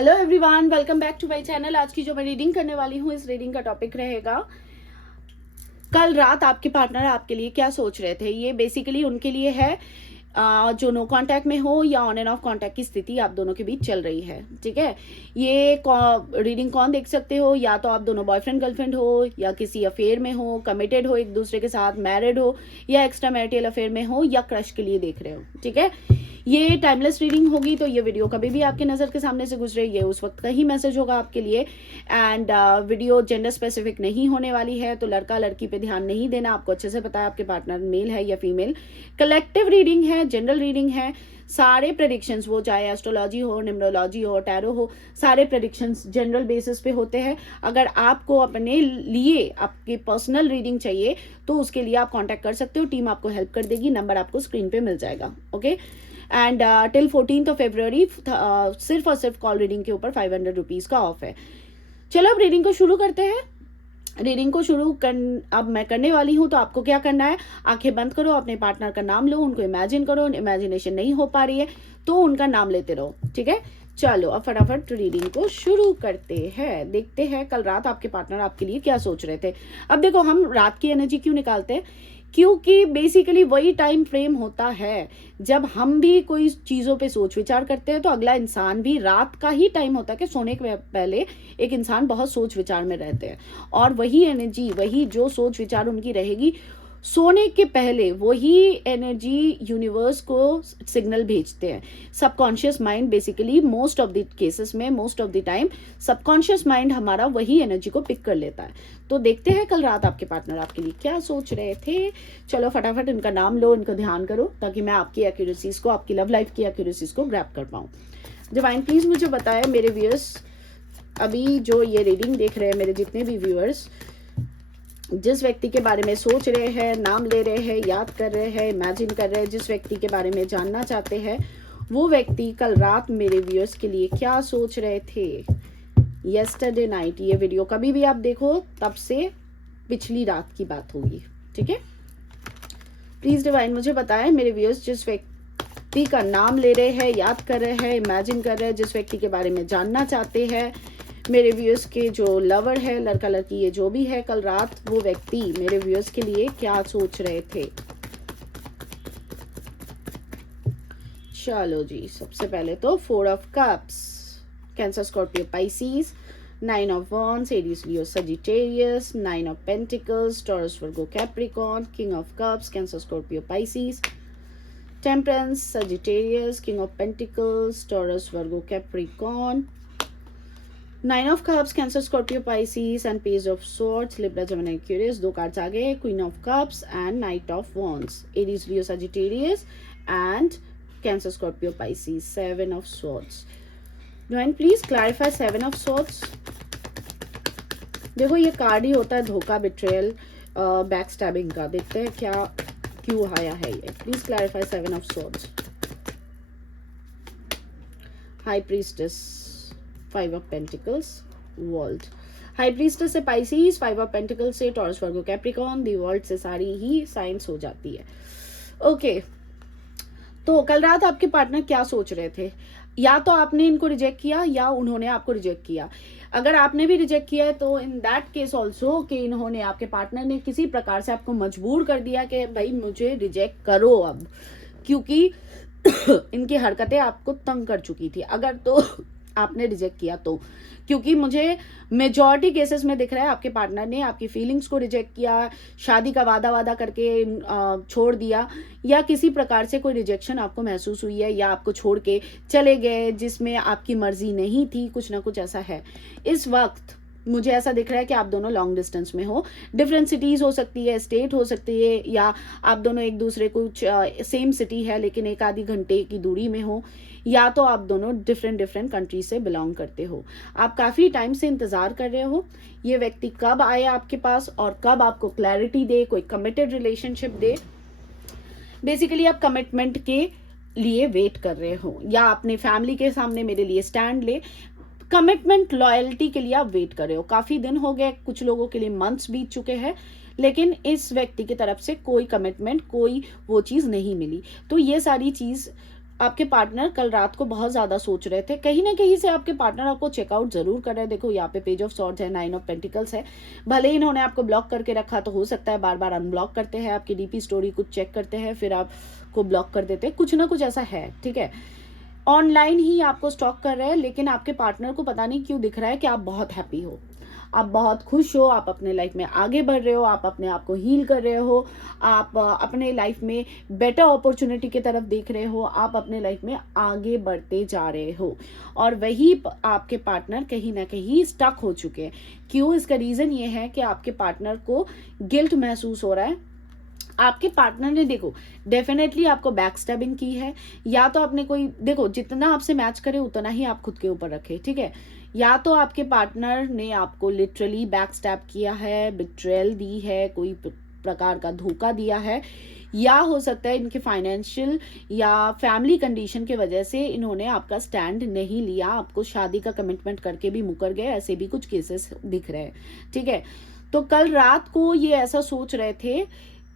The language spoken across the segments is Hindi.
Hello everyone, welcome back to my channel. आज की जो मैं रीडिंग करने वाली हूँ, इस रीडिंग का टॉपिक रहेगा कल रात आपके पार्टनर आपके लिए क्या सोच रहे थे। ये बेसिकली उनके लिए है जो नो कांटेक्ट में हो या ऑन एंड ऑफ कांटेक्ट की स्थिति आप दोनों के बीच चल रही है। ठीक है, ये रीडिंग कौन देख सकते हो, या तो आप दोनों बॉयफ्रेंड गर्लफ्रेंड हो, या किसी अफेयर में हो, कमिटेड हो एक दूसरे के साथ, मैरिड हो, या एक्स्ट्रा मैरिटल अफेयर में हो, या क्रश के लिए देख रहे हो। ठीक है, ये टाइमलेस रीडिंग होगी, तो ये वीडियो कभी भी आपके नज़र के सामने से गुजरे ये उस वक्त का ही मैसेज होगा आपके लिए। एंड वीडियो जेंडर स्पेसिफिक नहीं होने वाली है, तो लड़का लड़की पे ध्यान नहीं देना। आपको अच्छे से पता है आपके पार्टनर मेल है या फीमेल। कलेक्टिव रीडिंग है, जनरल रीडिंग है। सारे प्रेडिक्शंस, वो चाहे एस्ट्रोलॉजी हो, न्यूमरोलॉजी हो, टैरो हो, सारे प्रेडिक्शंस जनरल बेसिस पे होते हैं। अगर आपको अपने लिए आपकी पर्सनल रीडिंग चाहिए तो उसके लिए आप कांटेक्ट कर सकते हो, टीम आपको हेल्प कर देगी। नंबर आपको स्क्रीन पे मिल जाएगा। ओके, एंड टिल 14 फरवरी सिर्फ और सिर्फ कॉल रीडिंग के ऊपर 500 रुपीज़ का ऑफ है। चलो अब रीडिंग को शुरू करते हैं। रीडिंग को अब मैं करने वाली हूँ, तो आपको क्या करना है, आंखें बंद करो, अपने पार्टनर का नाम लो, उनको इमेजिन करो। इमेजिनेशन नहीं हो पा रही है तो उनका नाम लेते रहो। ठीक है, चलो अब फटाफट रीडिंग को शुरू करते हैं। देखते हैं कल रात आपके पार्टनर आपके लिए क्या सोच रहे थे। अब देखो, हम रात की एनर्जी क्यों निकालते हैं, क्योंकि बेसिकली वही टाइम फ्रेम होता है जब हम भी कोई चीज़ों पे सोच विचार करते हैं। तो अगला इंसान भी, रात का ही टाइम होता है कि सोने के पहले एक इंसान बहुत सोच विचार में रहते हैं, और वही एनर्जी, वही जो सोच विचार उनकी रहेगी सोने के पहले, वही एनर्जी यूनिवर्स को सिग्नल भेजते हैं। Subconscious mind basically most of the cases में, most of the time subconscious mind हमारा वही एनर्जी को पिक कर लेता है। तो देखते हैं कल रात आपके पार्टनर आपके लिए क्या सोच रहे थे। चलो फटाफट इनका नाम लो, इनको ध्यान करो, ताकि मैं आपकी एक्यूरेसीज को, आपकी लव लाइफ की एक्यूरेसीज को ग्रैब कर पाऊँ। डिवाइन प्लीज मुझे बताएं मेरे व्यूअर्स, अभी जो ये रीडिंग देख रहे हैं मेरे जितने भी व्यूअर्स, जिस व्यक्ति के बारे में सोच रहे हैं, नाम ले रहे हैं, याद कर रहे हैं, इमेजिन कर रहे हैं, जिस व्यक्ति के बारे में जानना चाहते हैं, वो व्यक्ति कल रात मेरे व्यूअर्स के लिए क्या सोच रहे थे। येस्टरडे नाइट, ये वीडियो कभी भी आप देखो तब से पिछली रात की बात होगी। ठीक है, प्लीज डिवाइन मुझे बताएं मेरे व्यूअर्स, जिस व्यक्ति का नाम ले रहे हैं, याद कर रहे हैं, इमेजिन कर रहे हैं, जिस व्यक्ति के बारे में जानना चाहते हैं, मेरे व्यूअर्स के जो लवर है, लड़का लड़की ये जो भी है, कल रात वो व्यक्ति मेरे व्यूअर्स के लिए क्या सोच रहे थे। चलो जी, सबसे पहले तो 4 of cups, Cancer Scorpio Pisces, 9 of wands, Aries Leo Sagittarius, 9 of pentacles, Taurus Virgo Capricorn, king of cups, Cancer Scorpio Pisces, temperance Sagittarius, king of pentacles, Taurus Virgo Capricorn, 9 of cups, Cancer Scorpio Pisces, and page of swords, Libra Gemini Aquarius. 2 cards आ गए, queen of cups and knight of wands, Aries Leo Sagittarius and Cancer Scorpio Pisces, 7 of swords. Divine please clarify 7 of swords. देखो, ये कार्ड ही होता है धोखा, बिट्रेयल, बैक स्टैबिंग का। देखते हैं क्या क्यों आया है ये। Please clarify 7 of swords. High priestess, 5 of pentacles, world. High priestess से पाइसीज, 5 ऑफ पेंटिकल्स से taurus Virgo Capricorn, the world से सारी ही साइंस हो जाती है। ओके, तो कल रात आपके पार्टनर क्या सोच रहे थे। या तो आपने इनको रिजेक्ट किया या उन्होंने आपको रिजेक्ट किया। अगर आपने भी रिजेक्ट किया है तो इन दैट केस ऑल्सो कि इन्होंने, आपके पार्टनर ने किसी प्रकार से आपको मजबूर कर दिया कि भाई मुझे रिजेक्ट करो अब, क्योंकि इनकी हरकतें आपको तंग कर चुकी थी। अगर तो आपने रिजेक्ट किया तो, क्योंकि मुझे मेजॉरिटी केसेस में दिख रहा है आपके पार्टनर ने आपकी फीलिंग्स को रिजेक्ट किया, शादी का वादा करके छोड़ दिया, या किसी प्रकार से कोई रिजेक्शन आपको महसूस हुई है, या आपको छोड़ के चले गए जिसमें आपकी मर्जी नहीं थी, कुछ ना कुछ ऐसा है। इस वक्त मुझे ऐसा दिख रहा है कि आप दोनों लॉन्ग डिस्टेंस में हो, डिफरेंट सिटीज़ हो सकती है, स्टेट हो सकती है, या आप दोनों एक दूसरे को सेम सिटी है लेकिन एक आधी घंटे की दूरी में हो, या तो आप दोनों डिफरेंट कंट्री से बिलोंग करते हो। आप काफ़ी टाइम से इंतज़ार कर रहे हो ये व्यक्ति कब आए आपके पास और कब आपको क्लैरिटी दे, कोई कमिटेड रिलेशनशिप दे। बेसिकली आप कमिटमेंट के लिए वेट कर रहे हो, या अपने फैमिली के सामने मेरे लिए स्टैंड ले। कमिटमेंट, लॉयल्टी के लिए आप वेट कर रहे हो। काफ़ी दिन हो गए, कुछ लोगों के लिए मंथ्स बीत चुके हैं, लेकिन इस व्यक्ति की तरफ से कोई कमिटमेंट, कोई वो चीज़ नहीं मिली। तो ये सारी चीज़ आपके पार्टनर कल रात को बहुत ज़्यादा सोच रहे थे, कहीं ना कहीं से आपके पार्टनर आपको चेकआउट ज़रूर कर रहे हैं। देखो यहाँ पे पेज ऑफ सॉर्ड्स है, 9 ऑफ पेंटिकल्स है। भले ही इन्होंने आपको ब्लॉक करके रखा, तो हो सकता है बार बार अनब्लॉक करते हैं, आपकी डीपी स्टोरी कुछ चेक करते हैं, फिर आपको ब्लॉक कर देते हैं, कुछ ना कुछ ऐसा है, ठीक है। ऑनलाइन ही आपको स्टॉक कर रहे हैं, लेकिन आपके पार्टनर को पता नहीं क्यों दिख रहा है कि आप बहुत हैप्पी हो, आप बहुत खुश हो, आप अपने लाइफ में आगे बढ़ रहे हो, आप अपने आप को हील कर रहे हो, आप अपने लाइफ में बेटर अपॉर्चुनिटी की तरफ देख रहे हो, आप अपने लाइफ में आगे बढ़ते जा रहे हो। और वही आपके पार्टनर कहीं ना कहीं स्टक हो चुके हैं। क्यों? इसका रीज़न ये है कि आपके पार्टनर को गिल्ट महसूस हो रहा है। आपके पार्टनर ने देखो डेफिनेटली आपको बैक स्टैबिंग की है, या तो आपने कोई, देखो जितना आपसे मैच करे उतना ही आप खुद के ऊपर रखे, ठीक है। या तो आपके पार्टनर ने आपको लिटरली बैक स्टैब किया है, बिट्रेयल दी है, कोई प्रकार का धोखा दिया है, या हो सकता है इनके फाइनेंशियल या फैमिली कंडीशन के वजह से इन्होंने आपका स्टैंड नहीं लिया, आपको शादी का कमिटमेंट करके भी मुकर गए, ऐसे भी कुछ केसेस दिख रहे हैं, ठीक है। तो कल रात को ये ऐसा सोच रहे थे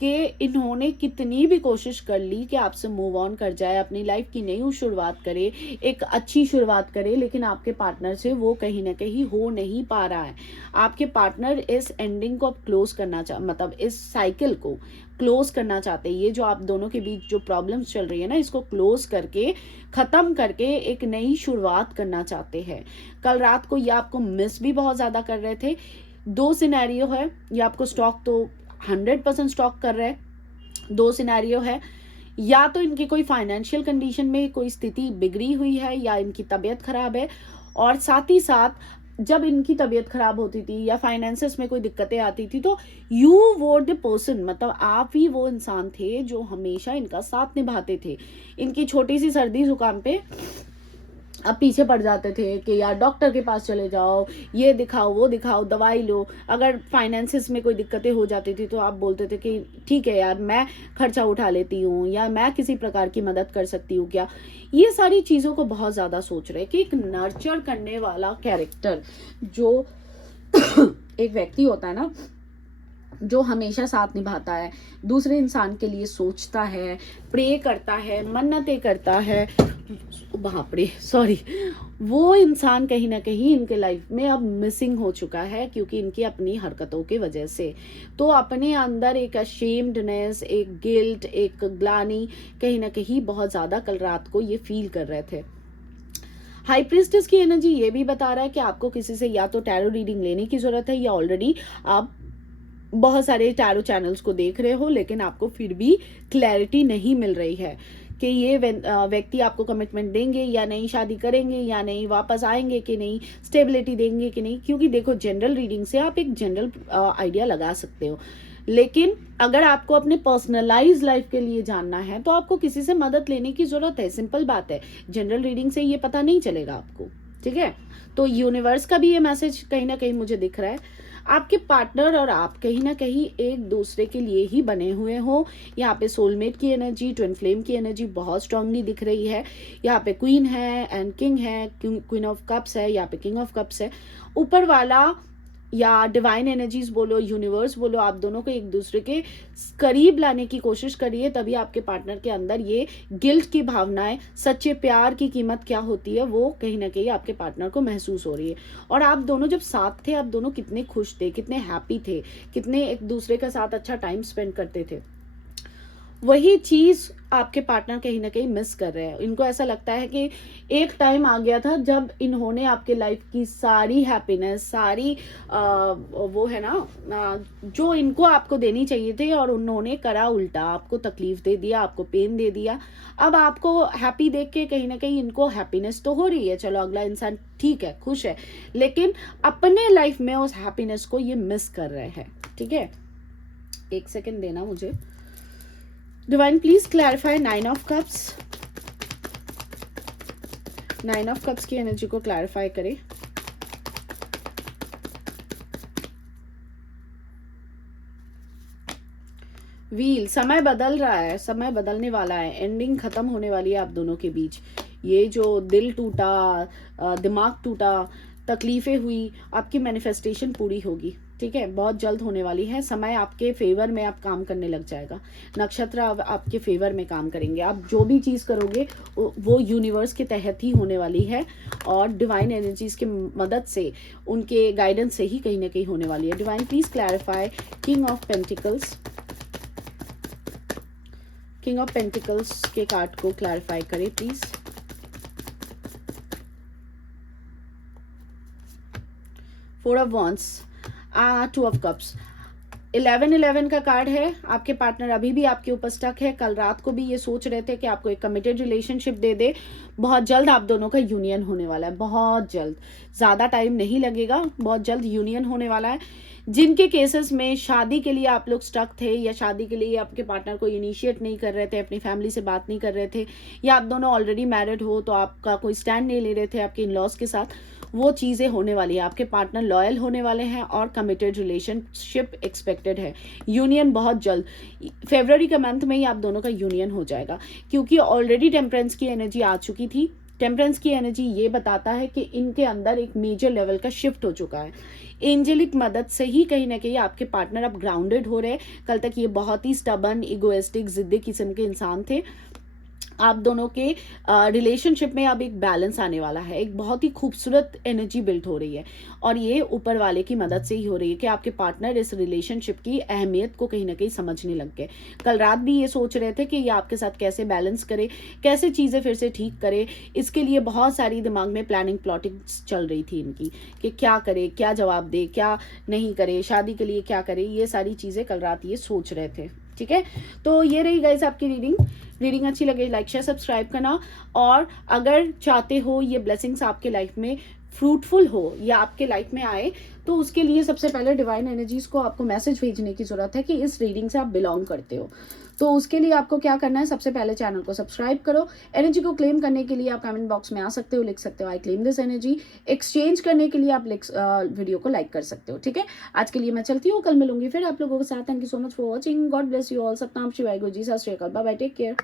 कि इन्होंने कितनी भी कोशिश कर ली कि आपसे मूव ऑन कर जाए, अपनी लाइफ की नई शुरुआत करे, एक अच्छी शुरुआत करे, लेकिन आपके पार्टनर से वो कहीं ना कहीं हो नहीं पा रहा है। आपके पार्टनर इस एंडिंग को क्लोज करना मतलब इस साइकिल को क्लोज करना चाहते हैं। ये जो आप दोनों के बीच जो प्रॉब्लम्स चल रही है ना, इसको क्लोज करके ख़त्म करके एक नई शुरुआत करना चाहते हैं। कल रात को ये आपको मिस भी बहुत ज़्यादा कर रहे थे। 2 सिनेरियो है, ये आपको स्टॉक तो 100% स्टॉक कर रहे हैं। 2 सिनेरियो है, या तो इनकी कोई फाइनेंशियल कंडीशन में कोई स्थिति बिगड़ी हुई है, या इनकी तबीयत खराब है, और साथ ही साथ जब इनकी तबीयत खराब होती थी या फाइनेंसेस में कोई दिक्कतें आती थी, तो यू वर द पर्सन, मतलब आप ही वो इंसान थे जो हमेशा इनका साथ निभाते थे। इनकी छोटी सी सर्दी जुकाम पे अब पीछे पड़ जाते थे कि यार डॉक्टर के पास चले जाओ, ये दिखाओ, वो दिखाओ, दवाई लो। अगर फाइनेंसिस में कोई दिक्कतें हो जाती थी तो आप बोलते थे कि ठीक है यार, मैं खर्चा उठा लेती हूँ, या मैं किसी प्रकार की मदद कर सकती हूँ क्या। ये सारी चीज़ों को बहुत ज़्यादा सोच रहे कि एक नर्चर करने वाला कैरेक्टर जो एक व्यक्ति होता है ना, जो हमेशा साथ निभाता है, दूसरे इंसान के लिए सोचता है, प्रे करता है, मन्नतें करता है, बाप रे सॉरी, वो इंसान कहीं ना कहीं इनके लाइफ में अब मिसिंग हो चुका है, क्योंकि इनकी अपनी हरकतों की वजह से। तो अपने अंदर एक अशेम्डनेस, एक गिल्ट, एक ग्लानी कहीं ना कहीं बहुत ज़्यादा कल रात को ये फील कर रहे थे। हाई प्रिस्टेस की एनर्जी ये भी बता रहा है कि आपको किसी से या तो टैरो रीडिंग लेने की ज़रूरत है, या ऑलरेडी आप बहुत सारे टैरो चैनल्स को देख रहे हो, लेकिन आपको फिर भी क्लैरिटी नहीं मिल रही है कि ये व्यक्ति आपको कमिटमेंट देंगे या नहीं, शादी करेंगे या नहीं, वापस आएंगे कि नहीं, स्टेबिलिटी देंगे कि नहीं। क्योंकि देखो जनरल रीडिंग से आप एक जनरल आइडिया लगा सकते हो, लेकिन अगर आपको अपने पर्सनलाइज लाइफ के लिए जानना है तो आपको किसी से मदद लेने की ज़रूरत है। सिंपल बात है, जनरल रीडिंग से ये पता नहीं चलेगा आपको, ठीक है। तो यूनिवर्स का भी ये मैसेज कहीं ना कहीं मुझे दिख रहा है, आपके पार्टनर और आप कहीं ना कहीं एक दूसरे के लिए ही बने हुए हो। यहाँ पे सोलमेट की एनर्जी, ट्विन फ्लेम की एनर्जी बहुत स्ट्रांगली दिख रही है। यहाँ पे क्वीन है एंड किंग है, क्वीन ऑफ कप्स है, यहाँ पे किंग ऑफ कप्स है। ऊपर वाला या डिवाइन एनर्जीज बोलो, यूनिवर्स बोलो, आप दोनों को एक दूसरे के करीब लाने की कोशिश करिए, तभी आपके पार्टनर के अंदर ये गिल्ट की भावनाएं, सच्चे प्यार की कीमत क्या होती है, वो कहीं ना कहीं आपके पार्टनर को महसूस हो रही है। और आप दोनों जब साथ थे, आप दोनों कितने खुश थे, कितने हैप्पी थे, कितने एक दूसरे के साथ अच्छा टाइम स्पेंड करते थे। वही चीज़ आपके पार्टनर कहीं ना कहीं मिस कर रहे हैं। इनको ऐसा लगता है कि एक टाइम आ गया था जब इन्होंने आपके लाइफ की सारी हैप्पीनेस, सारी वो है ना जो इनको आपको देनी चाहिए थे, और उन्होंने करा उल्टा, आपको तकलीफ दे दिया, आपको पेन दे दिया। अब आपको हैप्पी देख के कहीं ना कहीं इनको हैप्पीनेस तो हो रही है, चलो अगला इंसान ठीक है, खुश है, लेकिन अपने लाइफ में उस हैप्पीनेस को ये मिस कर रहे हैं, ठीक है। एक सेकेंड देना मुझे। Divine please clarify 9 of cups. 9 of cups की एनर्जी को क्लैरिफाई करें। व्हील, समय बदल रहा है, समय बदलने वाला है, एंडिंग खत्म होने वाली है आप दोनों के बीच। ये जो दिल टूटा, दिमाग टूटा, तकलीफ़ें हुई, आपकी मैनिफेस्टेशन पूरी होगी, ठीक है, बहुत जल्द होने वाली है। समय आपके फेवर में आप काम करने लग जाएगा, नक्षत्र अब आपके फेवर में काम करेंगे। आप जो भी चीज़ करोगे वो यूनिवर्स के तहत ही होने वाली है और डिवाइन एनर्जीज की मदद से, उनके गाइडेंस से ही कहीं ना कहीं होने वाली है। Divine please clarify king of pentacles, king of pentacles के कार्ड को क्लैरिफाई करें please. Four of wands, two of cups, 11-11 का कार्ड है। आपके पार्टनर अभी भी आपके ऊपर स्टक है। कल रात को भी ये सोच रहे थे कि आपको एक कमिटेड रिलेशनशिप दे दे। बहुत जल्द आप दोनों का यूनियन होने वाला है, बहुत जल्द, ज़्यादा टाइम नहीं लगेगा, बहुत जल्द यूनियन होने वाला है। जिनके केसेस में शादी के लिए आप लोग स्टक थे या शादी के लिए आपके पार्टनर को इनिशिएट नहीं कर रहे थे, अपनी फैमिली से बात नहीं कर रहे थे, या आप दोनों ऑलरेडी मैरिड हो तो आपका कोई स्टैंड नहीं ले रहे थे आपके इन लॉज के साथ, वो चीज़ें होने वाली है। आपके पार्टनर लॉयल होने वाले हैं और कमिटेड रिलेशनशिप एक्सपेक्टेड है। यूनियन बहुत जल्द, फरवरी के मंथ में ही आप दोनों का यूनियन हो जाएगा, क्योंकि ऑलरेडी टेम्परेंस की एनर्जी आ चुकी थी। टेम्परेंस की एनर्जी ये बताता है कि इनके अंदर एक मेजर लेवल का शिफ्ट हो चुका है। एंजेलिक मदद से ही कहीं ना कहीं आपके पार्टनर अब ग्राउंडेड हो रहे हैं। कल तक ये बहुत ही स्टबर्न, इगोइस्टिक, जिद्दी किस्म के इंसान थे। आप दोनों के रिलेशनशिप में अब एक बैलेंस आने वाला है, एक बहुत ही खूबसूरत एनर्जी बिल्ड हो रही है और ये ऊपर वाले की मदद से ही हो रही है कि आपके पार्टनर इस रिलेशनशिप की अहमियत को कहीं ना कहीं समझने लग गए। कल रात भी ये सोच रहे थे कि ये आपके साथ कैसे बैलेंस करे, कैसे चीज़ें फिर से ठीक करे। इसके लिए बहुत सारी दिमाग में प्लानिंग प्लॉटिंग चल रही थी इनकी कि क्या करे, क्या जवाब दे, क्या नहीं करे, शादी के लिए क्या करे, ये सारी चीज़ें कल रात ये सोच रहे थे, ठीक है। तो ये रही गाइस आपकी रीडिंग अच्छी लगे लाइक शेयर सब्सक्राइब करना। और अगर चाहते हो ये ब्लेसिंग्स आपके लाइफ में फ्रूटफुल हो या आपके लाइफ में आए, तो उसके लिए सबसे पहले डिवाइन एनर्जीज को आपको मैसेज भेजने की जरूरत है कि इस रीडिंग से आप बिलोंग करते हो। तो उसके लिए आपको क्या करना है, सबसे पहले चैनल को सब्सक्राइब करो। एनर्जी को क्लेम करने के लिए आप कमेंट बॉक्स में आ सकते हो, लिख सकते हो I claim this energy. Exchange करने के लिए आप वीडियो को लाइक कर सकते हो, ठीक है। आज के लिए मैं चलती हूँ, कल मिलूंगी फिर आप लोगों के साथ। Thank you so much for watching, God bless you all. Satnam शिवाय, गुरु जी, सत श्री अकाल, बाय बाय, टेक केयर।